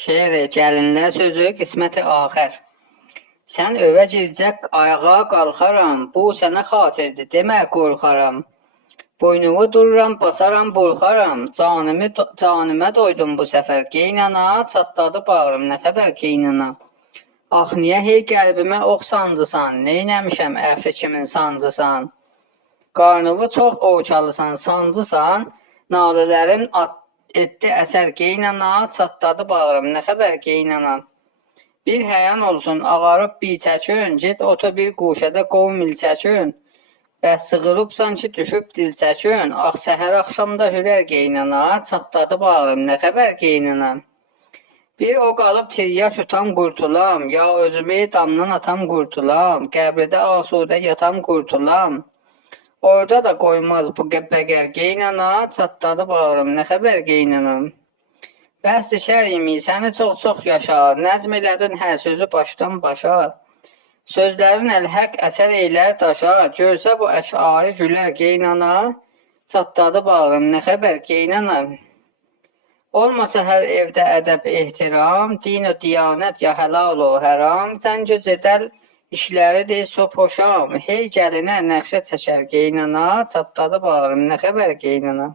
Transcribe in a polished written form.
Şeir gəlinlər sözü qisməti axır. Sən övəcəcək ayağa qalxaram, bu sənə xatirdir, demə qorxaram. Boynumu dururam, basaram, burxaram, canimə doydum bu səfər. Geynana, çatladı bağrım, nə xəbər geynana. Ax, niyə hey qəlbimə ox sancısan, neynəmişəm əfri kimin sancısan. Qarnıvı çox ovçalısan, sancısan, nalələrim etdi əsər geynana, çatladı bağrım, nə xəbər geynana. Bir həyan olsun, ağarıb biçəkün, get otur bir quşədə qov milçəkün. Bəs sığırıbsan ki, düşüb dilçəkün, ax səhər axşamda hürər geynana, çatladı bağrım, nə xəbər geynana. Bir o qalıb tiryak tutam qurtulam, ya özümü damdan atam qurtulam, qəbrdə asudə yatam qurtulam. Orada da qoymaz bu bəgər geynana, çatladı bağrım, nə xəbər geynana. Bəsdir şərimi, səni çox-çox yaşa, nəzm elədin hər sözü başdan başa. Sözlərin əlhəq əsər eylər daşa, görsə bu əşarı gülər geynana, çatladı bağrım, nə xəbər geynana. Olmasa hər evdə ədəb ehtiram, din o diyanət ya həlal o həram, zəncə cədəl işləridir sopoşam, hey gəlinə nəqşə çəkər geynana, çatladı bağrım, nə xəbər geynana.